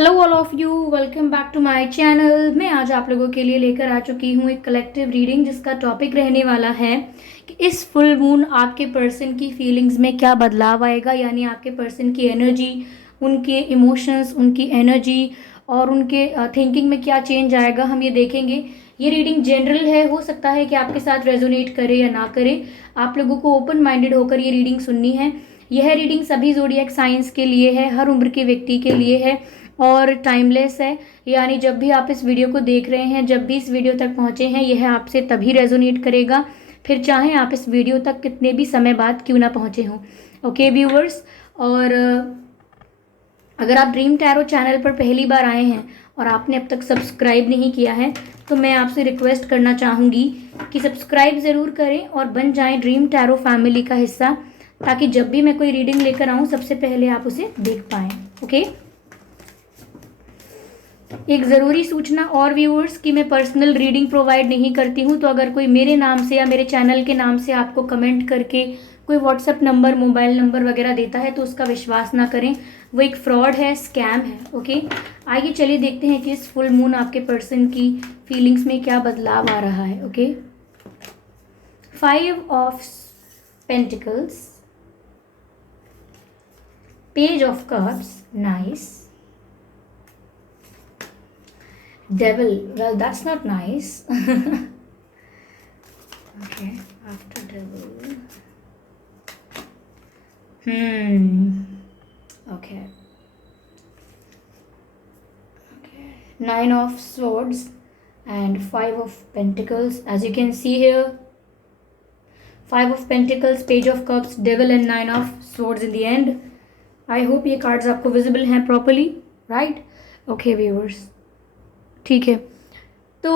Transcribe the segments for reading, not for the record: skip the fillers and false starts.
Hello all of you, welcome back to my channel. मैं आज आप लोगों के लिए लेकर आ चुकी हूँ एक कलेक्टिव रीडिंग जिसका टॉपिक रहने वाला है कि इस फुल मून आपके पर्सन की फीलिंग्स में क्या बदलाव आएगा, यानी आपके पर्सन की एनर्जी, उनके इमोशंस, उनकी एनर्जी और उनके थिंकिंग में क्या चेंज आएगा, हम ये देखेंगे। ये रीडिंग जनरल है, हो सकता है कि आपके साथ रेजोनेट करे या ना करे। आप लोगों को ओपन माइंडेड होकर ये रीडिंग सुननी है। यह रीडिंग सभी ज़ोडिएक साइंस के लिए है, हर उम्र के व्यक्ति के लिए है और टाइमलेस है। यानी जब भी आप इस वीडियो को देख रहे हैं, जब भी इस वीडियो तक पहुंचे हैं, यह आपसे तभी रेजोनेट करेगा, फिर चाहे आप इस वीडियो तक कितने भी समय बाद क्यों ना पहुंचे हों। ओके व्यूअर्स, और अगर आप ड्रीम टैरो चैनल पर पहली बार आए हैं और आपने अब तक सब्सक्राइब नहीं किया है तो मैं आपसे रिक्वेस्ट करना चाहूँगी कि सब्सक्राइब ज़रूर करें और बन जाएं ड्रीम टैरो फैमिली का हिस्सा, ताकि जब भी मैं कोई रीडिंग लेकर आऊँ सबसे पहले आप उसे देख पाएँ। ओके, एक ज़रूरी सूचना और व्यूअर्स कि मैं पर्सनल रीडिंग प्रोवाइड नहीं करती हूँ, तो अगर कोई मेरे नाम से या मेरे चैनल के नाम से आपको कमेंट करके कोई व्हाट्सएप नंबर, मोबाइल नंबर वगैरह देता है तो उसका विश्वास ना करें, वो एक फ्रॉड है, स्कैम है। ओके, आइए चलिए देखते हैं कि इस फुल मून आपके पर्सन की फीलिंग्स में क्या बदलाव आ रहा है। Okay, 5 of pentacles, page of cups, nice. Devil, well, that's not nice. Okay, after devil. Okay. Okay. 9 of swords and 5 of pentacles. As you can see here, 5 of pentacles, page of cups, devil and 9 of swords in the end. I hope ये cards आपको visible हैं properly, right? Okay viewers, ठीक है। तो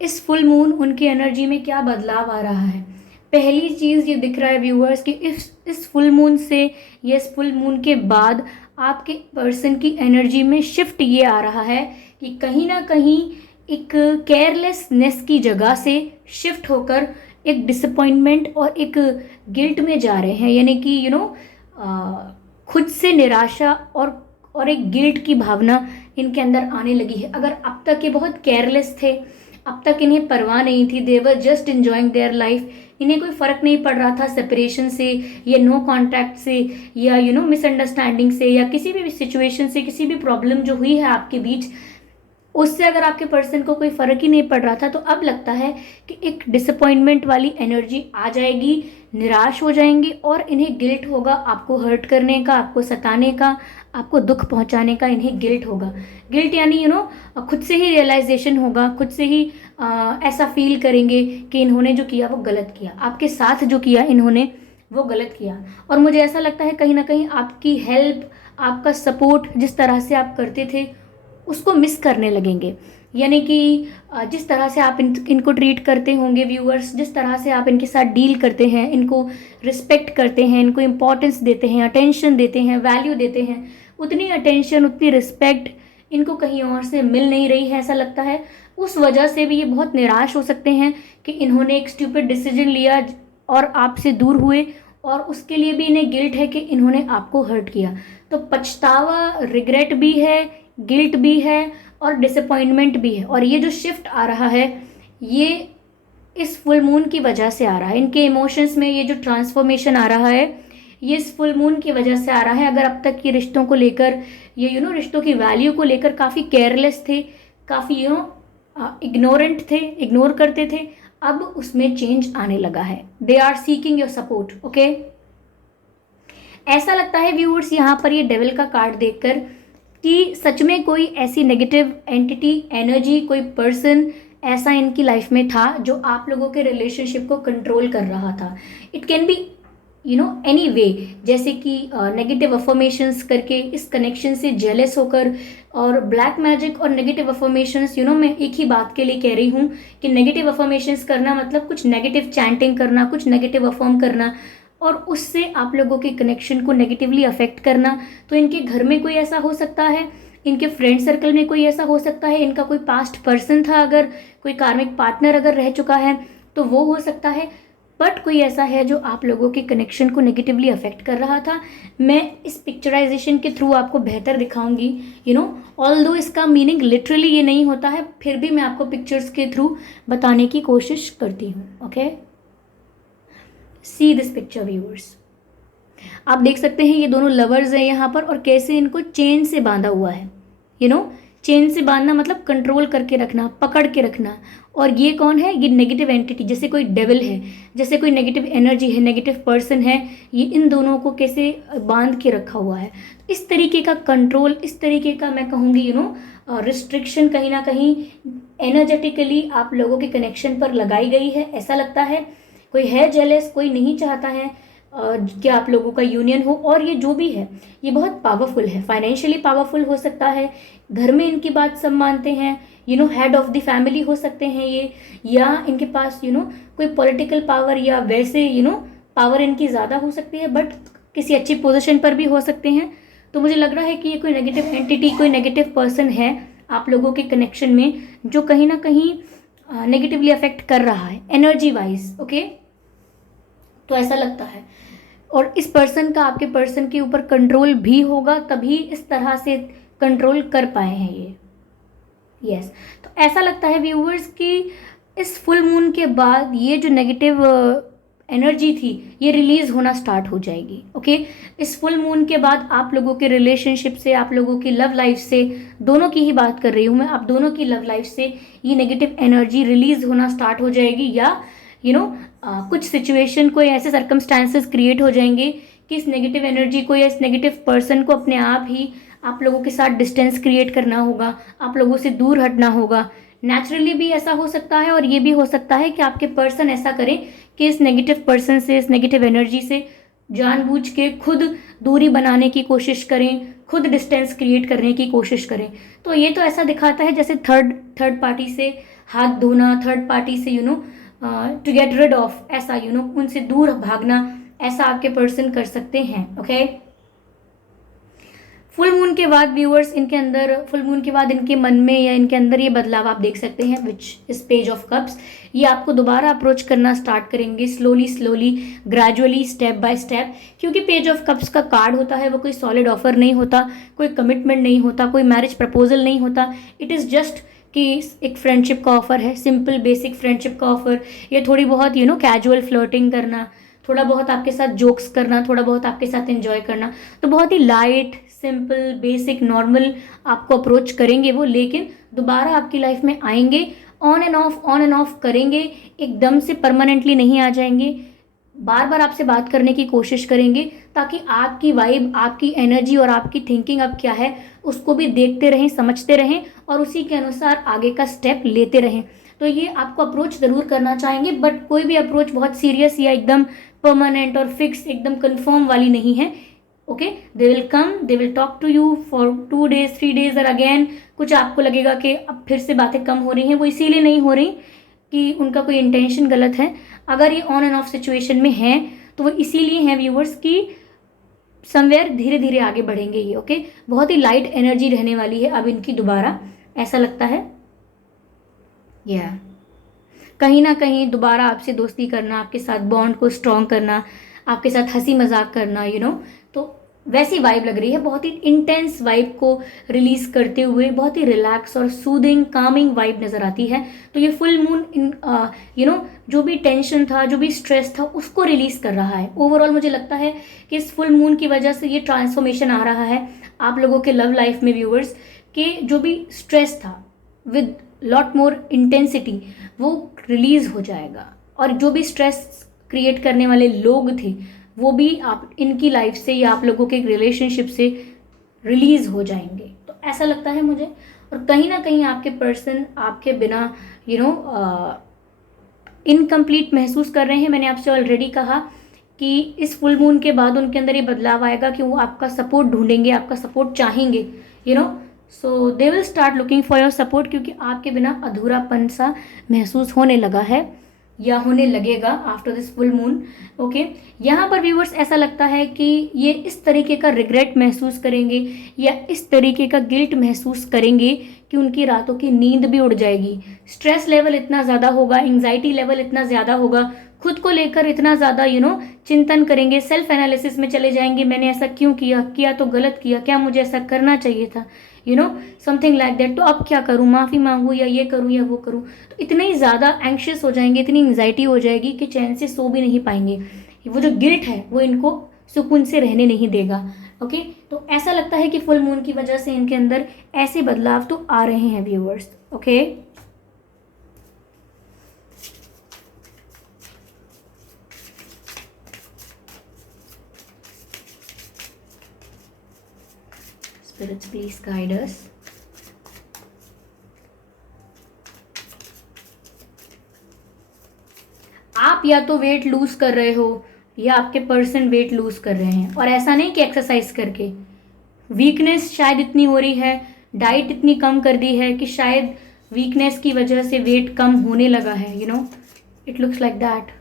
इस full moon उनकी energy में क्या बदलाव आ रहा है, पहली चीज़ ये दिख रहा है व्यूअर्स कि इस फुल मून से या इस फुल मून के बाद आपके पर्सन की एनर्जी में शिफ्ट ये आ रहा है कि कहीं ना कहीं एक केयरलेसनेस की जगह से शिफ्ट होकर एक डिसअपॉइंटमेंट और एक गिल्ट में जा रहे हैं, यानी कि खुद से निराशा और एक गिल्ट की भावना इनके अंदर आने लगी है। अगर अब तक ये बहुत केयरलेस थे, अब तक इन्हें परवाह नहीं थी, they were just enjoying their life, इन्हें कोई फ़र्क नहीं पड़ रहा था सेपरेशन से या नो कांटेक्ट से या मिसअंडरस्टैंडिंग से या किसी भी सिचुएशन से, किसी भी प्रॉब्लम जो हुई है आपके बीच, उससे अगर आपके पर्सन को कोई फ़र्क ही नहीं पड़ रहा था, तो अब लगता है कि एक डिसअपॉइंटमेंट वाली एनर्जी आ जाएगी, निराश हो जाएंगे और इन्हें गिल्ट होगा, आपको हर्ट करने का, आपको सताने का, आपको दुख पहुंचाने का इन्हें गिल्ट होगा। गिल्ट यानी खुद से ही रियलाइजेशन होगा, खुद से ही ऐसा फील करेंगे कि इन्होंने जो किया वो गलत किया, आपके साथ जो किया इन्होंने वो गलत किया। और मुझे ऐसा लगता है कहीं ना कहीं आपकी हेल्प, आपका सपोर्ट जिस तरह से आप करते थे उसको मिस करने लगेंगे। यानी कि जिस तरह से आप इनको ट्रीट करते होंगे व्यूअर्स, जिस तरह से आप इनके साथ डील करते हैं, इनको रिस्पेक्ट करते हैं, इनको इम्पोर्टेंस देते हैं, अटेंशन देते हैं, वैल्यू देते हैं, उतनी अटेंशन, उतनी रिस्पेक्ट इनको कहीं और से मिल नहीं रही है, ऐसा लगता है। उस वजह से भी ये बहुत निराश हो सकते हैं कि इन्होंने एक स्टूपिड डिसीजन लिया और आपसे दूर हुए, और उसके लिए भी इन्हें गिल्ट है कि इन्होंने आपको हर्ट किया। तो पछतावा, रिग्रेट भी है, गिल्ट भी है और डिसअपॉइंटमेंट भी है। और ये जो शिफ्ट आ रहा है ये इस फुल मून की वजह से आ रहा है। इनके इमोशंस में ये जो ट्रांसफॉर्मेशन आ रहा है ये इस फुल मून की वजह से आ रहा है। अगर अब तक ये रिश्तों को लेकर, ये रिश्तों की वैल्यू को लेकर काफ़ी केयरलेस थे, काफ़ी इग्नोरेंट थे, इग्नोर करते थे, अब उसमें चेंज आने लगा है। They are seeking your support. Okay, ऐसा लगता है व्यूअर्स यहाँ पर ये डेविल का कार्ड देखकर कि सच में कोई ऐसी नेगेटिव एंटिटी, एनर्जी, कोई पर्सन ऐसा इनकी लाइफ में था जो आप लोगों के रिलेशनशिप को कंट्रोल कर रहा था। It can be any way, जैसे कि नेगेटिव अफर्मेशंस करके, इस कनेक्शन से जेलस होकर, और ब्लैक मैजिक और नेगेटिव अफर्मेशंस, मैं एक ही बात के लिए कह रही हूँ कि नेगेटिव अफर्मेशंस करना मतलब कुछ नेगेटिव चैंटिंग करना, कुछ नेगेटिव अफर्म करना और उससे आप लोगों के कनेक्शन को नेगेटिवली अफेक्ट करना। तो इनके घर में कोई ऐसा हो सकता है, इनके फ्रेंड सर्कल में कोई ऐसा हो सकता है, इनका कोई पास्ट पर्सन था, अगर कोई कार्मिक पार्टनर अगर रह चुका है तो वो हो सकता है। बट कोई ऐसा है जो आप लोगों के कनेक्शन को नेगेटिवली अफेक्ट कर रहा था। मैं इस पिक्चराइजेशन के थ्रू आपको बेहतर दिखाऊंगी, ऑल्दो इसका मीनिंग लिटरली ये नहीं होता है, फिर भी मैं आपको पिक्चर्स के थ्रू बताने की कोशिश करती हूँ। Okay, see this picture viewers. आप देख सकते हैं ये दोनों लवर्स हैं यहाँ पर, और कैसे इनको चेन से बांधा हुआ है। चेन से बांधना मतलब कंट्रोल करके रखना, पकड़ के रखना। और ये कौन है? ये नेगेटिव एंटिटी, जैसे कोई डेविल है, जैसे कोई नेगेटिव एनर्जी है, नेगेटिव पर्सन है, ये इन दोनों को कैसे बांध के रखा हुआ है। इस तरीके का कंट्रोल, इस तरीके का मैं कहूँगी रिस्ट्रिक्शन कहीं ना कहीं एनर्जेटिकली आप लोगों के कनेक्शन पर लगाई गई है। ऐसा लगता है कोई है जेलस, कोई नहीं चाहता है कि आप लोगों का यूनियन हो। और ये जो भी है ये बहुत पावरफुल है, फाइनेंशियली पावरफुल हो सकता है, घर में इनकी बात सब मानते हैं, हेड ऑफ द फैमिली हो सकते हैं ये, या इनके पास कोई पॉलिटिकल पावर या वैसे पावर इनकी ज़्यादा हो सकती है, बट किसी अच्छी पोजीशन पर भी हो सकते हैं। तो मुझे लग रहा है कि ये कोई नेगेटिव एंटिटी, कोई नेगेटिव पर्सन है आप लोगों के कनेक्शन में, जो कहीं ना कहीं नेगेटिवली अफेक्ट कर रहा है एनर्जी वाइज। ओके, तो ऐसा लगता है। और इस पर्सन का आपके पर्सन के ऊपर कंट्रोल भी होगा, तभी इस तरह से कंट्रोल कर पाए हैं ये। यस, तो ऐसा लगता है व्यूअर्स कि इस फुल मून के बाद ये जो नेगेटिव एनर्जी थी ये रिलीज होना स्टार्ट हो जाएगी। ओके, इस फुल मून के बाद आप लोगों के रिलेशनशिप से, आप लोगों की लव लाइफ से, दोनों की ही बात कर रही हूँ मैं, आप दोनों की लव लाइफ से ये नेगेटिव एनर्जी रिलीज होना स्टार्ट हो जाएगी, या कुछ सिचुएशन, कोई ऐसे सर्कमस्टांसेस क्रिएट हो जाएंगे कि इस नेगेटिव एनर्जी को या इस नेगेटिव पर्सन को अपने आप ही आप लोगों के साथ डिस्टेंस क्रिएट करना होगा, आप लोगों से दूर हटना होगा। नेचुरली भी ऐसा हो सकता है, और ये भी हो सकता है कि आपके पर्सन ऐसा करें कि इस नेगेटिव पर्सन से, इस नेगेटिव एनर्जी से जानबूझ के खुद दूरी बनाने की कोशिश करें, खुद डिस्टेंस क्रिएट करने की कोशिश करें। तो ये तो ऐसा दिखाता है जैसे थर्ड पार्टी से हाथ धोना, थर्ड पार्टी से टू गेट रिड ऑफ, ऐसा उनसे दूर भागना, ऐसा आपके पर्सन कर सकते हैं। ओके, फुल मून के बाद व्यूअर्स इनके अंदर, फुल मून के बाद इनके मन में या इनके अंदर ये बदलाव आप देख सकते हैं, which is page of cups. ये आपको दोबारा अप्रोच करना स्टार्ट करेंगे, slowly gradually, step by step, क्योंकि पेज ऑफ कप्स का कार्ड होता है वो कोई सॉलिड ऑफर नहीं होता, कोई कमिटमेंट नहीं होता, कोई मैरिज प्रपोजल नहीं होता। इट इज़ जस्ट कि एक फ्रेंडशिप का ऑफर है, सिंपल बेसिक फ्रेंडशिप का ऑफर, या थोड़ी बहुत कैजुअल फ्लर्टिंग करना, थोड़ा बहुत आपके साथ जोक्स करना, थोड़ा बहुत आपके साथ एंजॉय करना। तो बहुत ही लाइट, सिंपल, बेसिक, नॉर्मल आपको अप्रोच करेंगे वो, लेकिन दोबारा आपकी लाइफ में आएंगे, ऑन एंड ऑफ करेंगे, एकदम से परमानेंटली नहीं आ जाएंगे, बार बार आपसे बात करने की कोशिश करेंगे, ताकि आपकी वाइब, आपकी एनर्जी और आपकी थिंकिंग अब क्या है उसको भी देखते रहें, समझते रहें, और उसी के अनुसार आगे का स्टेप लेते रहें। तो ये आपको अप्रोच ज़रूर करना चाहेंगे, बट कोई भी अप्रोच बहुत सीरियस या एकदम परमानेंट और फिक्स, एकदम कंफर्म वाली नहीं है। Okay, they will come, they will talk to you for 2 days 3 days, और अगेन कुछ आपको लगेगा कि अब फिर से बातें कम हो रही हैं, वो इसीलिए नहीं हो रही कि उनका कोई इंटेंशन गलत है। अगर ये ऑन एंड ऑफ सिचुएशन में हैं तो वो इसीलिए हैं व्यूवर्स कि समवेयर धीरे धीरे आगे बढ़ेंगे ये। ओके, बहुत ही लाइट एनर्जी रहने वाली है अब इनकी दोबारा, ऐसा लगता है। कहीं ना कहीं दोबारा आपसे दोस्ती करना, आपके साथ बॉन्ड को स्ट्रॉन्ग करना, आपके साथ हंसी मजाक करना, तो वैसी वाइब लग रही है, बहुत ही इंटेंस वाइब को रिलीज करते हुए, बहुत ही रिलैक्स और सूदिंग, कामिंग वाइब नज़र आती है। तो ये फुल मून जो भी टेंशन था, जो भी स्ट्रेस था, उसको रिलीज कर रहा है। ओवरऑल मुझे लगता है कि इस फुल मून की वजह से ये ट्रांसफॉर्मेशन आ रहा है आप लोगों के लव लाइफ में व्यूअर्स, कि जो भी स्ट्रेस था विद लॉट मोर इंटेंसिटी वो रिलीज हो जाएगा, और जो भी स्ट्रेस क्रिएट करने वाले लोग थे वो भी आप इनकी लाइफ से या आप लोगों के रिलेशनशिप से रिलीज हो जाएंगे। तो ऐसा लगता है मुझे, और कहीं ना कहीं आपके पर्सन आपके बिना इनकम्प्लीट महसूस कर रहे हैं। मैंने आपसे ऑलरेडी कहा कि इस फुल मून के बाद उनके अंदर ये बदलाव आएगा कि वो आपका सपोर्ट ढूंढेंगे, आपका सपोर्ट चाहेंगे, so they will start looking for your support, क्योंकि आपके बिना अधूरापन सा महसूस होने लगा है या होने लगेगा after this full moon. Okay, यहाँ पर व्यूवर्स ऐसा लगता है कि ये इस तरीके का रिग्रेट महसूस करेंगे या इस तरीके का गिल्ट महसूस करेंगे कि उनकी रातों की नींद भी उड़ जाएगी, स्ट्रेस लेवल इतना ज़्यादा होगा, एंग्जाइटी लेवल इतना ज़्यादा होगा, खुद को लेकर इतना ज़्यादा चिंतन करेंगे, सेल्फ एनालिसिस में चले जाएंगे, मैंने ऐसा क्यों किया, किया तो गलत किया, क्या मुझे ऐसा करना चाहिए था, समथिंग लाइक दैट। तो अब क्या करूँ, माफ़ी मांगूँ या ये करूँ या वो करूँ। तो इतने ही ज़्यादा एंग्शियस हो जाएंगे, इतनी एंग्जाइटी हो जाएगी कि चैन से सो भी नहीं पाएंगे। वो जो गिल्ट है वो इनको सुकून से रहने नहीं देगा। ओके, तो ऐसा लगता है कि फुल मून की वजह से इनके अंदर ऐसे बदलाव तो आ रहे हैं viewers. Okay, spirits please guide us. आप या तो वेट लूज कर रहे हो या आपके पर्सन वेट लूज कर रहे हैं, और ऐसा नहीं कि एक्सरसाइज करके। वीकनेस शायद इतनी हो रही है, डाइट इतनी कम कर दी है कि शायद वीकनेस की वजह से वेट कम होने लगा है। It looks like that.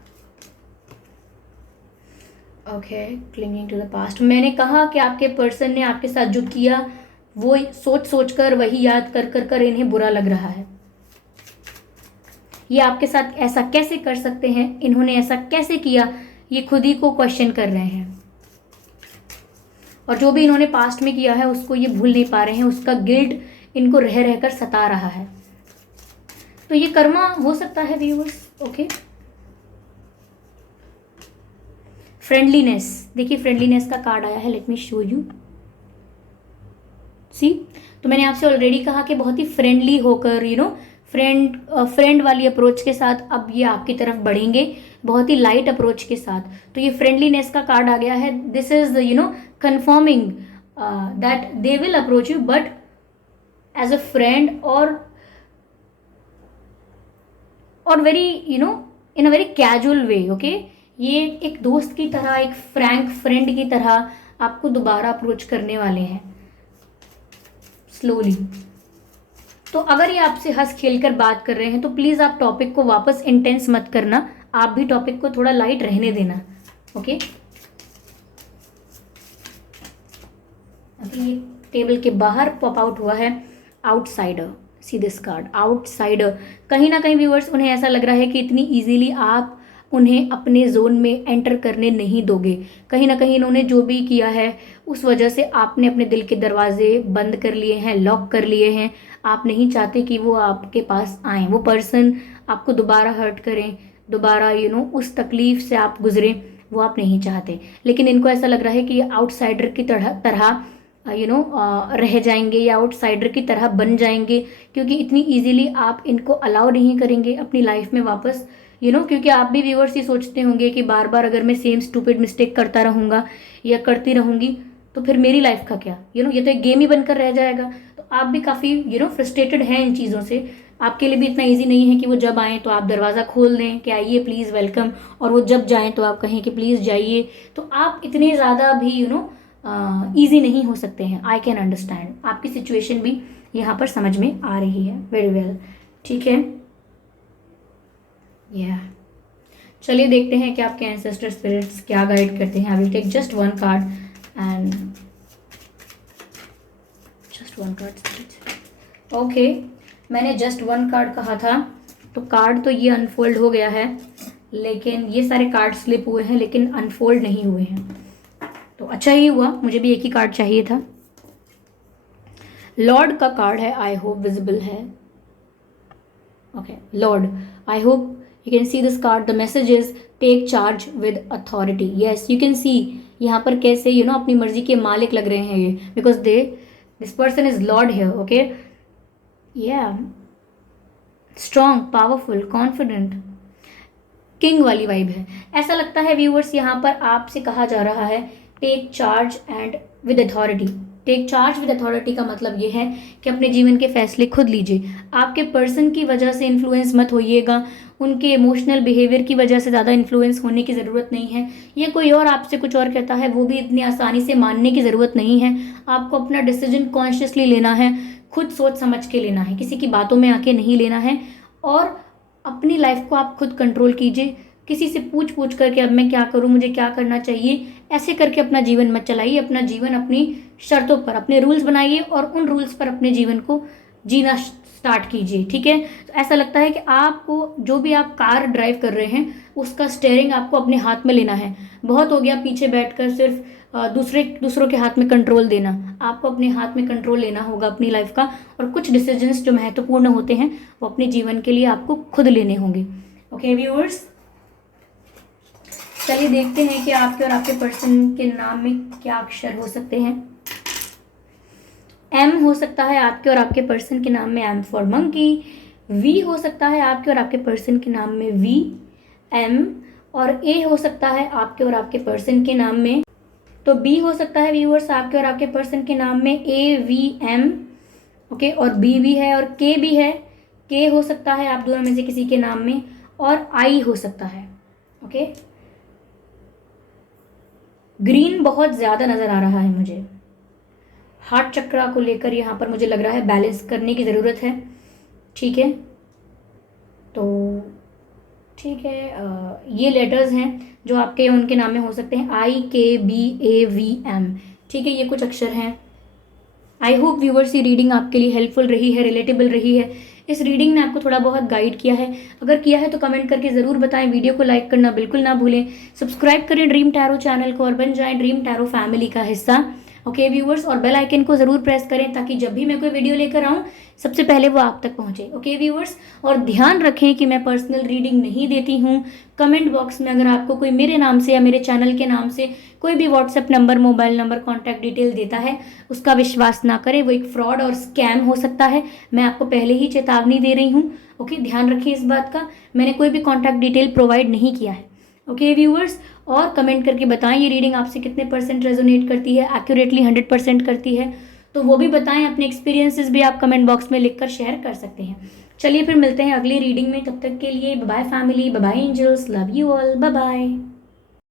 Okay, clinging to the past. मैंने कहा कि आपके पर्सन ने आपके साथ जो किया वो सोच सोच कर, वही याद कर कर कर इन्हें बुरा लग रहा है। ये आपके साथ ऐसा कैसे कर सकते हैं, इन्होंने ऐसा कैसे किया, ये खुद ही को क्वेश्चन कर रहे हैं। और जो भी इन्होंने पास्ट में किया है उसको ये भूल नहीं पा रहे हैं, उसका गिल्ट इनको रह रहकर सता रहा है। तो ये कर्मा हो सकता है व्यूअर्स। Okay, friendliness. देखिए फ्रेंडलीनेस का कार्ड आया है, लेट मी शो यू। सी, तो मैंने आपसे ऑलरेडी कहा कि बहुत ही फ्रेंडली होकर फ्रेंड वाली अप्रोच के साथ अब ये आपकी तरफ बढ़ेंगे, बहुत ही लाइट अप्रोच के साथ। तो ये फ्रेंडलीनेस का कार्ड आ गया है। This is confirming that they will approach you but as a friend और very in a very casual way. Okay, ये एक दोस्त की तरह, एक फ्रैंक फ्रेंड की तरह आपको दोबारा अप्रोच करने वाले हैं स्लोली। तो अगर ये आपसे हंस खेल कर बात कर रहे हैं तो प्लीज आप टॉपिक को वापस इंटेंस मत करना, आप भी टॉपिक को थोड़ा लाइट रहने देना। ओके, अभी ये टेबल के बाहर पॉप आउट हुआ है outsider. See this card, outsider. कहीं ना कहीं व्यूअर्स उन्हें ऐसा लग रहा है कि इतनी इजीली आप उन्हें अपने जोन में एंटर करने नहीं दोगे। कहीं ना कहीं इन्होंने जो भी किया है उस वजह से आपने अपने दिल के दरवाजे बंद कर लिए हैं, लॉक कर लिए हैं। आप नहीं चाहते कि वो आपके पास आए, वो पर्सन आपको दोबारा हर्ट करें, दोबारा उस तकलीफ से आप गुजरें, वो आप नहीं चाहते। लेकिन इनको ऐसा लग रहा है कि ये आउटसाइडर की तरह रह जाएंगे या आउटसाइडर की तरह बन जाएंगे, क्योंकि इतनी इजीली आप इनको अलाउ नहीं करेंगे अपनी लाइफ में वापस। क्योंकि आप भी व्यूअर्स ये सोचते होंगे कि बार बार अगर मैं सेम स्टूपिड मिस्टेक करता रहूँगा या करती रहूँगी तो फिर मेरी लाइफ का क्या, ये तो एक गेम ही बनकर रह जाएगा। तो आप भी काफ़ी फ्रस्ट्रेटेड हैं इन चीज़ों से। आपके लिए भी इतना इजी नहीं है कि वो जब आएँ तो आप दरवाज़ा खोल दें कि आइए प्लीज़ वेलकम, और वो जब जाएँ तो आप कहें कि प्लीज़ जाइए। तो आप इतने ज़्यादा भी ईजी नहीं हो सकते हैं। आई कैन अंडरस्टैंड, आपकी सिचुएशन भी यहाँ पर समझ में आ रही है वेरी वेल। ठीक है, चलिए देखते हैं कि आपके एंसेस्टर स्पिरिट्स क्या गाइड करते हैं। I will take just one card and just one card. Okay, मैंने जस्ट वन कार्ड कहा था, तो कार्ड तो ये अनफोल्ड हो गया है, लेकिन ये सारे कार्ड स्लिप हुए हैं लेकिन अनफोल्ड नहीं हुए हैं। तो अच्छा ही हुआ, मुझे भी एक ही कार्ड चाहिए था। लॉर्ड का कार्ड है, आई होप विजिबल है। Okay, Lord, I hope you can see this card. The message is take charge with authority. Yes, you can see यहाँ पर कैसे अपनी मर्जी के मालिक लग रहे हैं ये, because this person is lord here. Okay, yeah, strong, powerful, confident, king वाली वाइब है। ऐसा लगता है व्यूअर्स यहाँ पर आपसे कहा जा रहा है take charge and with authority. Take charge with authority का मतलब ये है कि अपने जीवन के फैसले खुद लीजिए। आपके पर्सन की वजह से इन्फ्लुएंस मत होइएगा, उनके इमोशनल बिहेवियर की वजह से ज़्यादा इन्फ्लुएंस होने की ज़रूरत नहीं है। ये कोई और आपसे कुछ और कहता है वो भी इतनी आसानी से मानने की ज़रूरत नहीं है। आपको अपना डिसीजन कॉन्शियसली लेना है, खुद सोच समझ के लेना है, किसी की बातों में आके नहीं लेना है। और अपनी लाइफ को आप खुद कंट्रोल कीजिए। किसी से पूछ पूछ करके अब मैं क्या करूं, मुझे क्या करना चाहिए, ऐसे करके अपना जीवन मत चलाइए। अपना जीवन अपनी शर्तों पर, अपने रूल्स बनाइए और उन रूल्स पर अपने जीवन को जीना स्टार्ट कीजिए, ठीक है। तो ऐसा लगता है कि आपको जो भी आप कार ड्राइव कर रहे हैं उसका स्टेयरिंग आपको अपने हाथ में लेना है। बहुत हो गया पीछे बैठकर सिर्फ दूसरों के हाथ में कंट्रोल देना। आपको अपने हाथ में कंट्रोल लेना होगा अपनी लाइफ का, और कुछ डिसीजंस जो महत्वपूर्ण होते हैं वो अपने जीवन के लिए आपको खुद लेने होंगे। ओके व्यूअर्स, चलिए देखते हैं कि आपके और आपके पर्सन के नाम में क्या अक्षर हो सकते हैं। एम हो सकता है आपके और आपके पर्सन के नाम में, एम फॉर मंकी। वी हो सकता है आपके और आपके पर्सन के नाम में, वी एम। और ए हो सकता है आपके और आपके पर्सन के नाम में। तो बी हो सकता है व्यूअर्स आपके और आपके पर्सन के नाम में, ए वी एम। ओके, और बी भी है और के भी है। के हो सकता है आप दोनों में से किसी के नाम में, और आई हो सकता है। ओके, ग्रीन बहुत ज़्यादा नज़र आ रहा है मुझे। हार्ट चक्रा को लेकर यहाँ पर मुझे लग रहा है बैलेंस करने की ज़रूरत है, ठीक है। तो ठीक है, ये लेटर्स हैं जो आपके या उनके नाम में हो सकते हैं, आई के बी ए वी एम, ठीक है। ये कुछ अक्षर हैं। आई होप व्यूवर्स ये रीडिंग आपके लिए हेल्पफुल रही है, रिलेटेबल रही है। इस रीडिंग ने आपको थोड़ा बहुत गाइड किया है। अगर किया है तो कमेंट करके ज़रूर बताएं। वीडियो को लाइक करना बिल्कुल ना भूलें। सब्सक्राइब करें ड्रीम टैरो चैनल को और बन जाएं ड्रीम टैरो फैमिली का हिस्सा। ओके व्यूवर्स, और बेल आइकन को ज़रूर प्रेस करें ताकि जब भी मैं कोई वीडियो लेकर आऊँ सबसे पहले वो आप तक पहुँचे। ओके व्यूवर्स, और ध्यान रखें कि मैं पर्सनल रीडिंग नहीं देती हूँ। कमेंट बॉक्स में अगर आपको कोई मेरे नाम से या मेरे चैनल के नाम से कोई भी WhatsApp number, mobile number, contact detail देता है, उसका विश्वास ना करें। वो एक फ्रॉड और स्कैम हो सकता है। मैं आपको पहले ही चेतावनी दे रही हूँ। ओके, ध्यान रखिए इस बात का। मैंने कोई भी कॉन्टैक्ट डिटेल प्रोवाइड नहीं किया है। ओके व्यूअर्स, और कमेंट करके बताएं ये रीडिंग आपसे कितने % रेजोनेट करती है, एक्यूरेटली 100% करती है तो वो भी बताएं। अपने एक्सपीरियंसेस भी आप कमेंट बॉक्स में लिखकर शेयर कर सकते हैं। चलिए फिर मिलते हैं अगली रीडिंग में। तब तक के लिए bye bye family, bye bye angels, love you all, bye bye.